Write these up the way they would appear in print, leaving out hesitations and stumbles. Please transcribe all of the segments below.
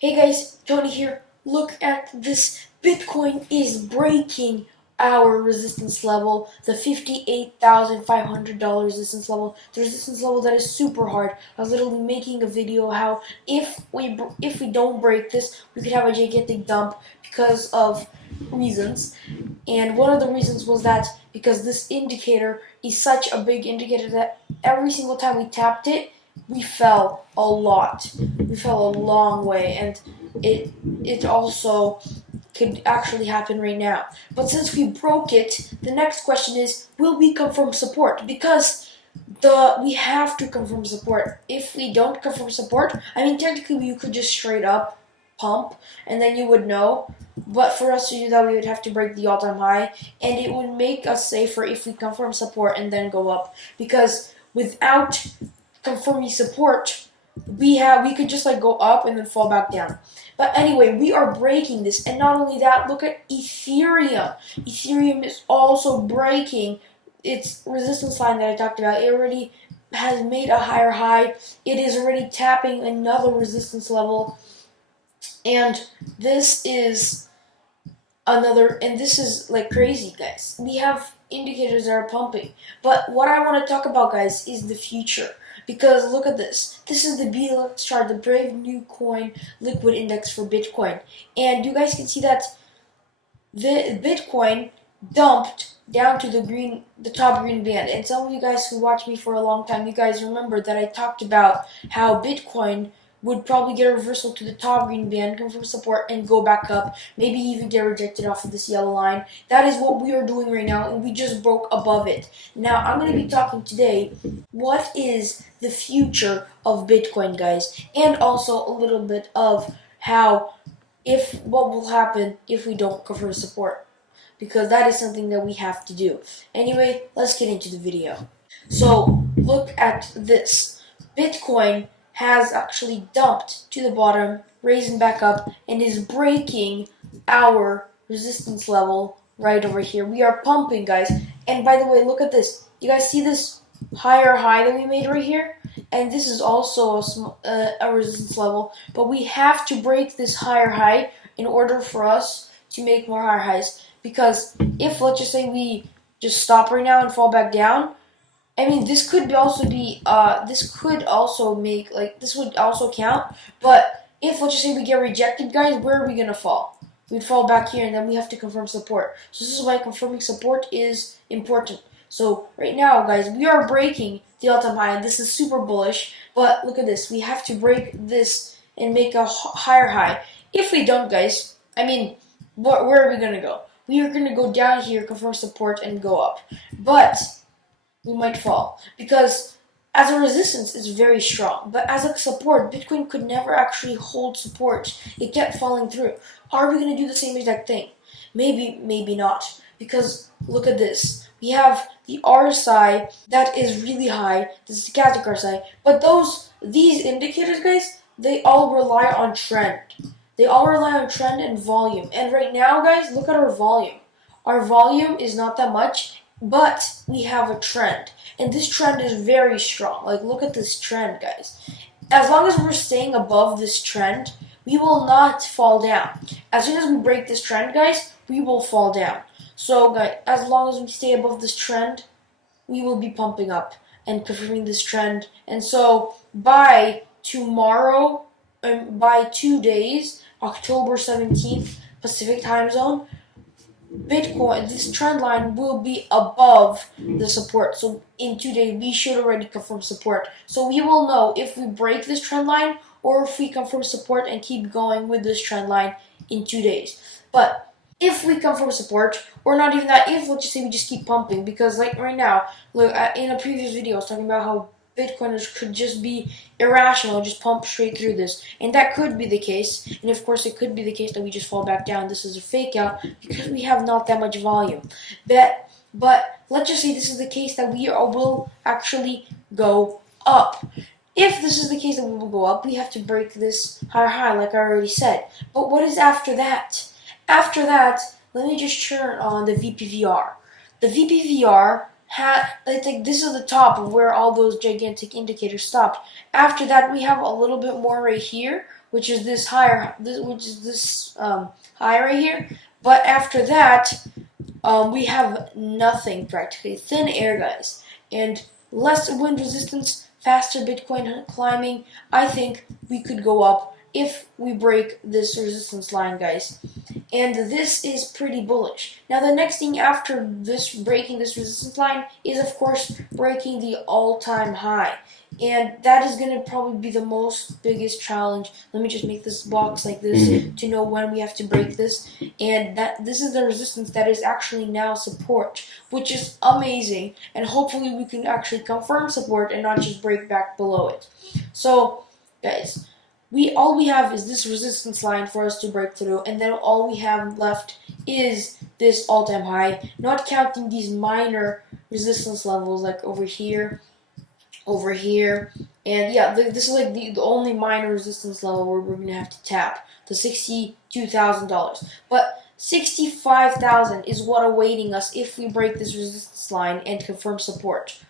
Hey guys, Tony here. Look at this. Bitcoin is breaking our resistance level, the $58,500 resistance level, the resistance level that is super hard. I was literally making a video how if we don't break this, we could have a gigantic dump because of reasons. And one of the reasons was that because this indicator is such a big indicator that every single time we tapped it, we fell a lot. We fell a long way, and it also could actually happen right now. But since we broke it, the next question is, will we confirm support? Because we have to confirm support. If we don't confirm support, I mean technically you could just straight up pump and then you would know. But for us to do that, we would have to break the all-time high, and it would make us safer if we confirm support and then go up. Because without confirming support, we could just like go up and then fall back down. But anyway, we are breaking this, and not only that, look at Ethereum. Ethereum is also breaking its resistance line that I talked about. It already has made a higher high. It is already tapping another resistance level, and this is this is like crazy, guys. We have indicators that are pumping. But what I want to talk about, guys, is the future. Because look at this. This is the BLX chart, the Brave New Coin Liquid Index for Bitcoin. And you guys can see that the Bitcoin dumped down to the top green band. And some of you guys who watched me for a long time, you guys remember that I talked about how Bitcoin would probably get a reversal to the top green band, confirm support, and go back up. Maybe even get rejected off of this yellow line. That is what we are doing right now, and we just broke above it. Now, I'm going to be talking today, what is the future of Bitcoin, guys? And also a little bit of what will happen if we don't confirm support. Because that is something that we have to do. Anyway, let's get into the video. So, look at this. Bitcoin has actually dumped to the bottom, raising back up, and is breaking our resistance level right over here. We are pumping, guys. And by the way, look at this. You guys see this higher high that we made right here? And this is also a resistance level. But we have to break this higher high in order for us to make more higher highs. Because if, let's just say, we just stop right now and fall back down, I mean, this could also count, but if, let's just say, we get rejected, guys, where are we going to fall? We'd fall back here, and then we have to confirm support. So this is why confirming support is important. So right now, guys, we are breaking the all-time high, and this is super bullish, but look at this. We have to break this and make a higher high. If we don't, guys, I mean, where are we going to go? We are going to go down here, confirm support, and go up. But we might fall, because as a resistance it's very strong, but as a support, Bitcoin could never actually hold support. It kept falling through. Are we going to do the same exact thing? Maybe, maybe not, because look at this. We have the RSI that is really high, the stochastic RSI, but these indicators, guys, they all rely on trend. They all rely on trend and volume. And right now, guys, look at our volume. Our volume is not that much, but we have a trend. And this trend is very strong. Like, look at this trend, guys. As long as we're staying above this trend, we will not fall down. As soon as we break this trend, guys, we will fall down. So, guys, as long as we stay above this trend, we will be pumping up and confirming this trend. And so, by tomorrow, by 2 days, October 17th, Pacific time zone, Bitcoin, this trend line will be above the support. So in 2 days, we should already confirm support. So we will know if we break this trend line or if we confirm support and keep going with this trend line in 2 days. But if we confirm support, or not even that, if, let's just say, we just keep pumping, because like right now, look, in a previous video, I was talking about how Bitcoiners could just be irrational, just pump straight through this. And that could be the case. And of course, it could be the case that we just fall back down. This is a fake out because we have not that much volume. But let's just say this is the case that we will actually go up. If this is the case that we will go up, we have to break this higher high, like I already said. But what is after that? After that, let me just turn on the VPVR. The VPVR, I think this is the top of where all those gigantic indicators stopped. After that, we have a little bit more right here, which is this higher, high right here. But after that, we have nothing practically. Thin air, guys, and less wind resistance, faster Bitcoin climbing. I think we could go up if we break this resistance line, guys. And this is pretty bullish. Now the next thing after this breaking this resistance line is of course breaking the all-time high. And that is going to probably be the most biggest challenge. Let me just make this box like this to know when we have to break this. And that this is the resistance that is actually now support, which is amazing. And hopefully we can actually confirm support and not just break back below it. So, guys, all we have is this resistance line for us to break through, and then all we have left is this all-time high, not counting these minor resistance levels like over here, and yeah, this is like the only minor resistance level where we're gonna have to tap the $62,000. But 65,000 is what awaiting us if we break this resistance line and confirm support.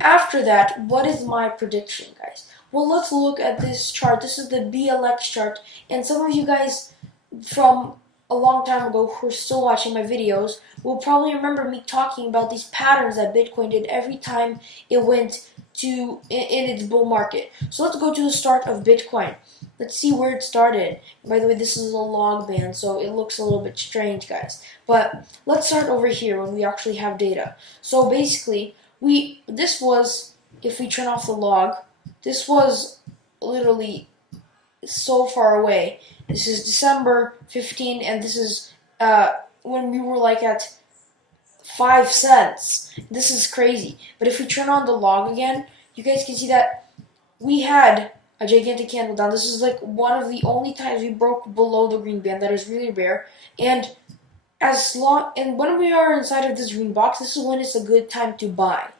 After that, what is my prediction, guys? Well, let's look at this chart. This is the BLX chart, and some of you guys from a long time ago who are still watching my videos will probably remember me talking about these patterns that Bitcoin did every time it went in its bull market. So let's go to the start of Bitcoin. Let's see where it started. By the way, this is a log band, so it looks a little bit strange, guys. But let's start over here when we actually have data. So basically, this was, if we turn off the log, this was literally so far away. This is December 15, and this is when we were like at 5 cents. This is crazy. But if we turn on the log again, you guys can see that we had a gigantic candle down. This is like one of the only times we broke below the green band. That is really rare. And when we are inside of this green box, this is when it's a good time to buy.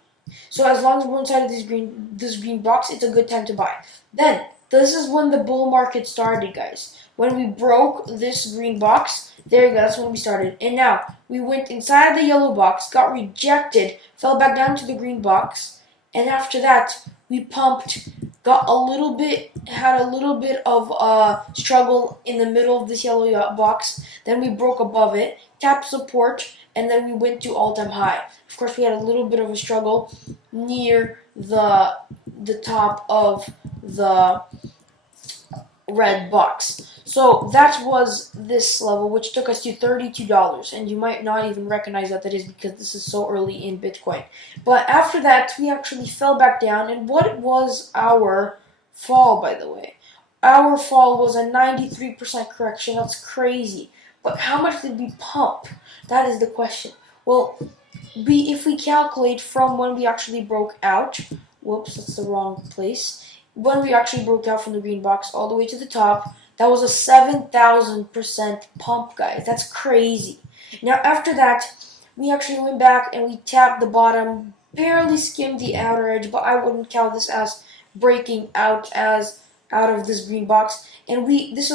So as long as we're inside of this green box, it's a good time to buy. Then this is when the bull market started, guys. When we broke this green box, there you go, that's when we started. And now we went inside the yellow box, got rejected, fell back down to the green box, and after that we pumped, had a little bit of a struggle in the middle of this yellow box. Then we broke above it, tapped support, and then we went to all-time high. Of course, we had a little bit of a struggle near the top of the red box. So that was this level, which took us to $32, and you might not even recognize that is because this is so early in Bitcoin. But after that, we actually fell back down, and what was our fall, by the way? Our fall was a 93% correction. That's crazy. But how much did we pump? That is the question. Well, if we calculate from when we actually broke out, whoops, that's the wrong place. When we actually broke out from the green box all the way to the top, that was a 7,000% pump, guys. That's crazy. Now, after that, we actually went back and we tapped the bottom, barely skimmed the outer edge, but I wouldn't count this as breaking out of this green box. And these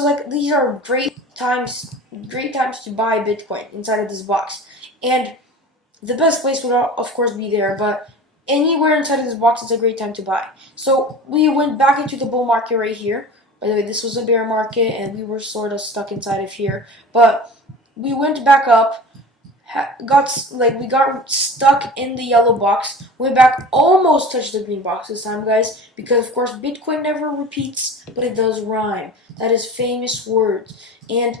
are great times to buy Bitcoin inside of this box. And the best place would of course be there, but anywhere inside of this box is a great time to buy. So we went back into the bull market right here. By the way, this was a bear market and we were sort of stuck inside of here, but we went back up, we got stuck in the yellow box, went back, almost touched the green box this time, guys, because of course Bitcoin never repeats, but it does rhyme. That is famous words. And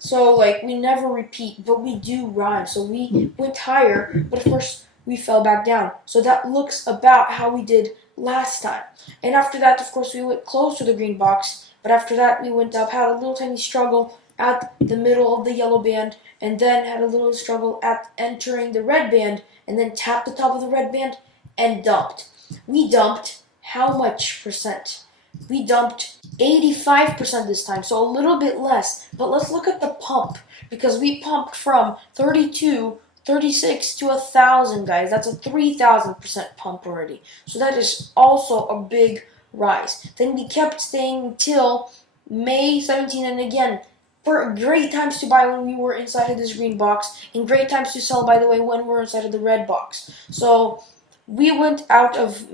so we never repeat, but we do rhyme. So we went higher, but of course we fell back down. So that looks about how we did last time. And after that, of course, we went close to the green box, but after that we went up, had a little tiny struggle at the middle of the yellow band, and then had a little struggle at entering the red band, and then tapped the top of the red band and dumped. We dumped how much percent? We dumped 85% this time, so a little bit less. But let's look at the pump, because we pumped from 32, 36 to 1,000, guys. That's a 3,000% pump already. So that is also a big rise. Then we kept staying till May 17, and again, for great times to buy when we were inside of this green box, and great times to sell, by the way, when we were inside of the red box. So we went out of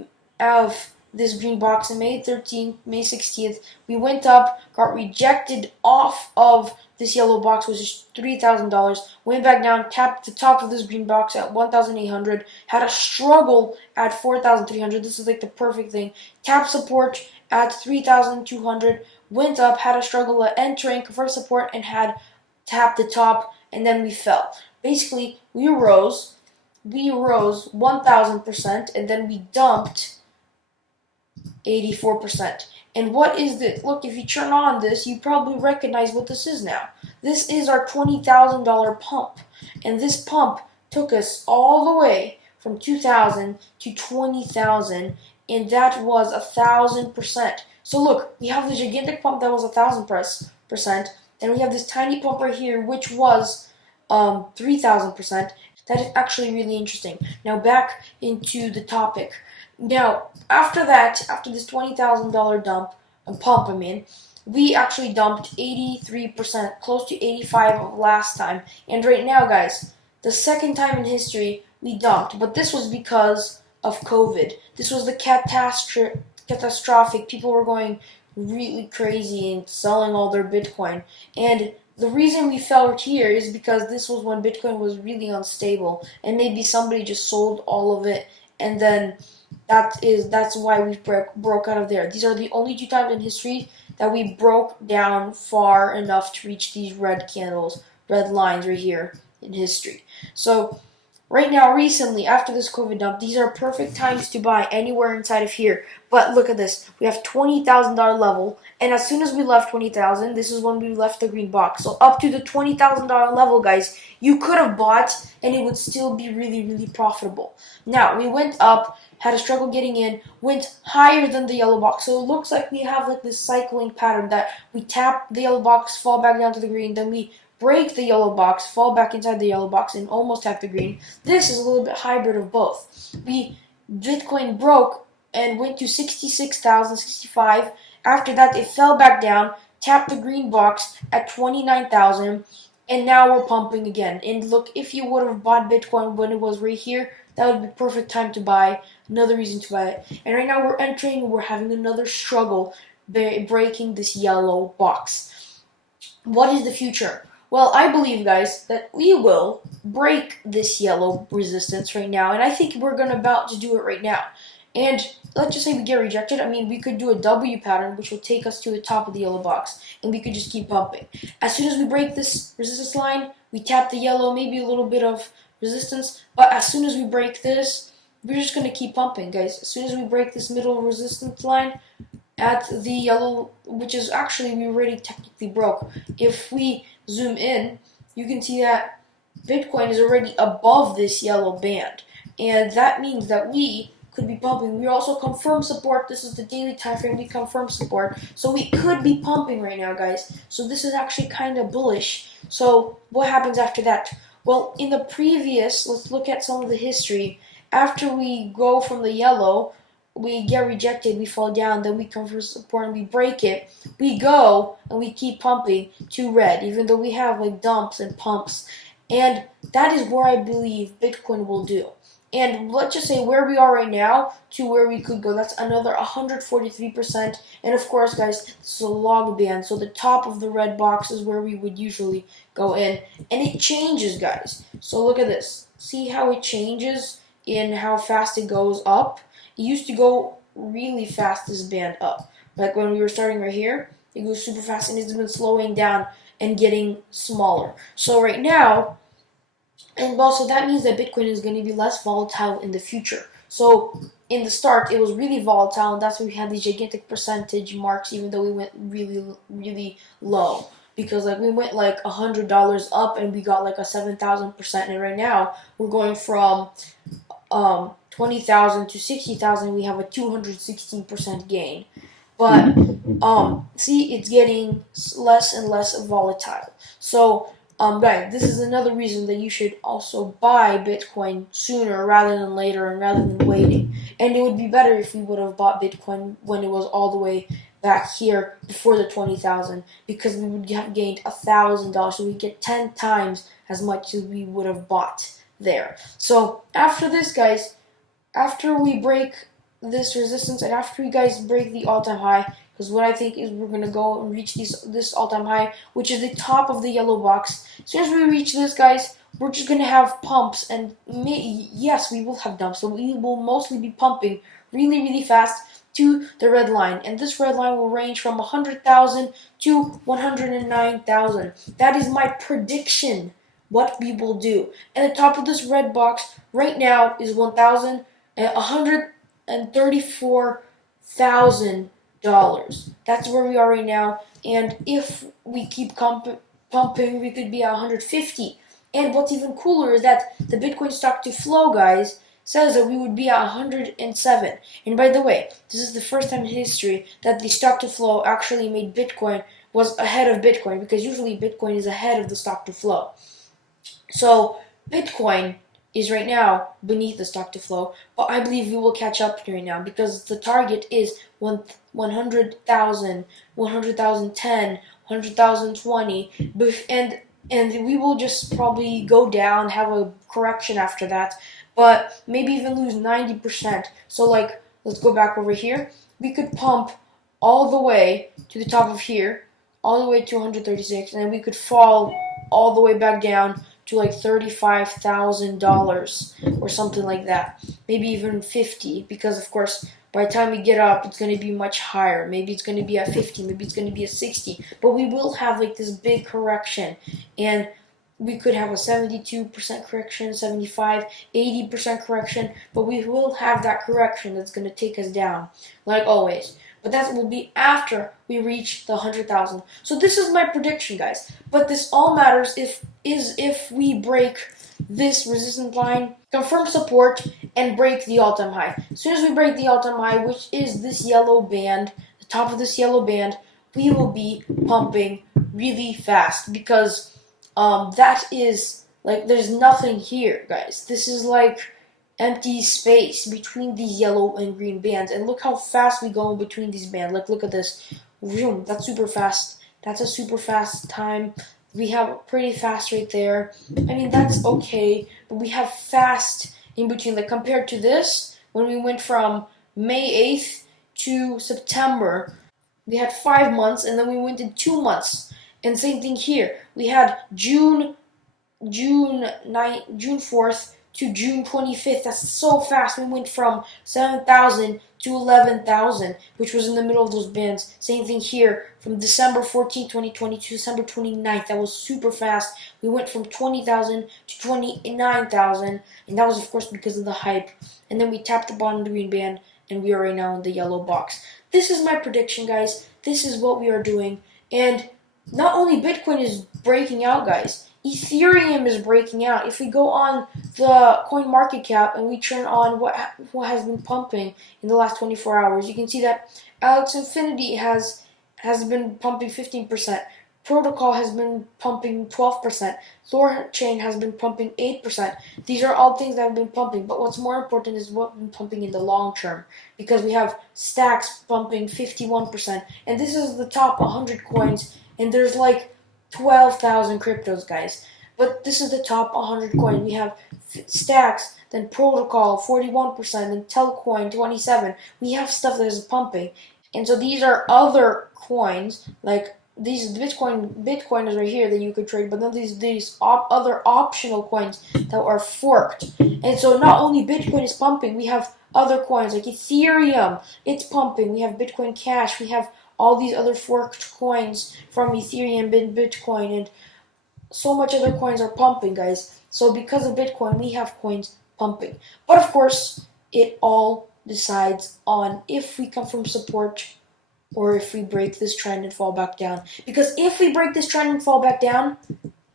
this green box on May 13th, May 16th. We went up, got rejected off of this yellow box, which is $3,000. Went back down, tapped the top of this green box at 1,800. Had a struggle at 4,300. This is like the perfect thing. Tap support at 3,200. Went up, had a struggle at entering, confirmed support, and had tapped the top, and then we fell. Basically, we rose 1,000%, and then we dumped 84%. And what is this? Look, if you turn on this, you probably recognize what this is now. This is our $20,000 pump. And this pump took us all the way from 2,000 to 20,000, and that was 1,000%. So look, we have the gigantic pump that was 1,000%, and we have this tiny pump right here, which was 3,000%. That is actually really interesting. Now back into the topic. Now, after this $20,000 pump, we actually dumped 83%, close to 85% of last time. And right now, guys, the second time in history we dumped, but this was because of COVID. This was the catastrophic. People were going really crazy and selling all their Bitcoin. And the reason we fell here is because this was when Bitcoin was really unstable, and maybe somebody just sold all of it, and then that's why we broke out of there. These are the only 2 times in history that we broke down far enough to reach these red candles, red lines right here in history. So right now, recently, after this COVID dump, these are perfect times to buy anywhere inside of here. But look at this. We have $20,000 level, and as soon as we left 20,000, this is when we left the green box. So up to the $20,000 level, guys, you could have bought, and it would still be really, really profitable. Now, we went up, had a struggle getting in, went higher than the yellow box. So it looks like we have like this cycling pattern that we tap the yellow box, fall back down to the green, then we break the yellow box, fall back inside the yellow box, and almost tap the green. This is a little bit hybrid of both. Bitcoin broke and went to 66,000, 65. After that, it fell back down, tapped the green box at 29,000, and now we're pumping again. And look, if you would have bought Bitcoin when it was right here, that would be perfect time to buy. Another reason to buy it. And right now we're having another struggle breaking this yellow box. What is the future? Well, I believe, guys, that we will break this yellow resistance right now, and I think we're about to do it right now. And let's just say we get rejected. We could do a W pattern, which will take us to the top of the yellow box, and we could just keep pumping. As soon as we break this resistance line, we tap the yellow, maybe a little bit of resistance, but as soon as we break this, we're just going to keep pumping, guys. As soon as we break this middle resistance line at the yellow, which is actually we already technically broke. If we zoom in, you can see that Bitcoin is already above this yellow band, and that means that we could be pumping. We also confirm support. This is the daily time frame. We confirm support, so we could be pumping right now, guys. So this is actually kind of bullish. So what happens after that? Well, in the previous, let's look at some of the history. After we go from the yellow, we get rejected, we fall down, then we come for support and we break it. We go and we keep pumping to red, even though we have like dumps and pumps. And that is where I believe Bitcoin will do. And let's just say where we are right now to where we could go. That's another 143%. And of course, guys, this is a log band. So the top of the red box is where we would usually go in. And it changes, guys. So look at this. See how it changes in how fast it goes up? It used to go really fast, this band up. Like when we were starting right here, it goes super fast, and it's been slowing down and getting smaller. So right now, and also that means that Bitcoin is going to be less volatile in the future. So in the start, it was really volatile, and that's why we had these gigantic percentage marks, even though we went really, really low. Because like we went like $100 up, and we got like a 7,000%, and right now we're going from 20,000 to 60,000. We have a 216% gain. But see, it's getting less and less volatile. So guys, this is another reason that you should also buy Bitcoin sooner rather than later, and rather than waiting. And it would be better if we would have bought Bitcoin when it was all the way back here before the 20,000, because we would have gained $1,000, so we get 10 times as much as we would have bought there. So after this, guys, after we break this resistance, and after you guys break the all-time high, because what I think is we're gonna go and reach this all-time high, which is the top of the yellow box. As soon as we reach this, guys, we're just gonna have pumps, and yes, we will have dumps, so we will mostly be pumping really, really fast to the red line, and this red line will range from 100,000 to 109,000. That is my prediction. What we will do. And the top of this red box right now is $134,000. That's where we are right now. And if we keep pumping, we could be at 150. And what's even cooler is that the Bitcoin stock to flow, guys, says that we would be at 107. And by the way, this is the first time in history that the stock to flow actually made Bitcoin was ahead of Bitcoin, because usually Bitcoin is ahead of the stock to flow. So Bitcoin is right now beneath the stock to flow, but I believe we will catch up right now because the target is 100,000, 100,010, 100,020, and we will just probably go down, have a correction after that, but maybe even lose 90%. So like, let's go back over here. We could pump all the way to the top of here, all the way to 136, and then we could fall all the way back down to like $35,000 or something like that. Maybe even 50, because of course by the time we get up it's going to be much higher. Maybe it's going to be at 50, maybe it's going to be at 60, but we will have like this big correction, and we could have a 72% correction, 75, 80% correction, but we will have that correction that's going to take us down, like always. But that will be after we reach the 100,000. So this is my prediction, guys. But this all matters if we break this resistance line, confirm support, and break the all-time high. As soon as we break the all-time high, which is this yellow band, the top of this yellow band, we will be pumping really fast, because that is like, there's nothing here, guys. This is like empty space between these yellow and green bands, and look how fast we go in between these bands. Like, look at this. Vroom, that's super fast. That's a super fast time. We have pretty fast right there. I mean, that's okay, but we have fast in between. Like, compared to this, when we went from May 8th to September, we had 5 months, and then we went in 2 months. And same thing here. We had June 4th to June 25th. That's so fast. We went from 7,000 to 11,000, which was in the middle of those bands. Same thing here, from December 14th, 2020 to December 29th. That was super fast. We went from 20,000 to 29,000, and that was, of course, because of the hype. And then we tapped the bottom of the green band, and we are right now in the yellow box. This is my prediction, guys. This is what we are doing. And not only Bitcoin is breaking out, guys, Ethereum is breaking out. If we go on the CoinMarketCap and we turn on what has been pumping in the last 24 hours, you can see that Alex Infinity has been pumping 15%. Protocol has been pumping 12%. Thorchain has been pumping 8%. These are all things that have been pumping, but what's more important is what's been pumping in the long term, because we have Stacks pumping 51%, and this is the top 100 coins, and there's like 12,000 cryptos, guys. But this is the top 100 coin. We have Stacks, then Protocol 41%, then Telcoin 27%. We have stuff that is pumping, and so these are other coins, like these Bitcoin is right here that you could trade, but then these other optional coins that are forked. And so not only Bitcoin is pumping, we have other coins like Ethereum. It's pumping. We have Bitcoin Cash. We have all these other forked coins from Ethereum and Bitcoin, and so much other coins are pumping, guys. So because of Bitcoin, we have coins pumping. But of course, it all decides on if we come from support or if we break this trend and fall back down. Because if we break this trend and fall back down,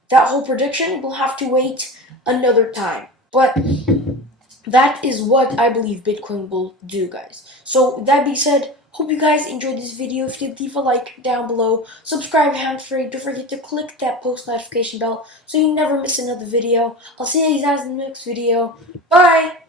that whole prediction will have to wait another time. But that is what I believe Bitcoin will do, guys. So that being said, hope you guys enjoyed this video. If you did, leave a like down below. Subscribe if you haven't already. Don't forget to click that post notification bell so you never miss another video. I'll see you guys in the next video. Bye!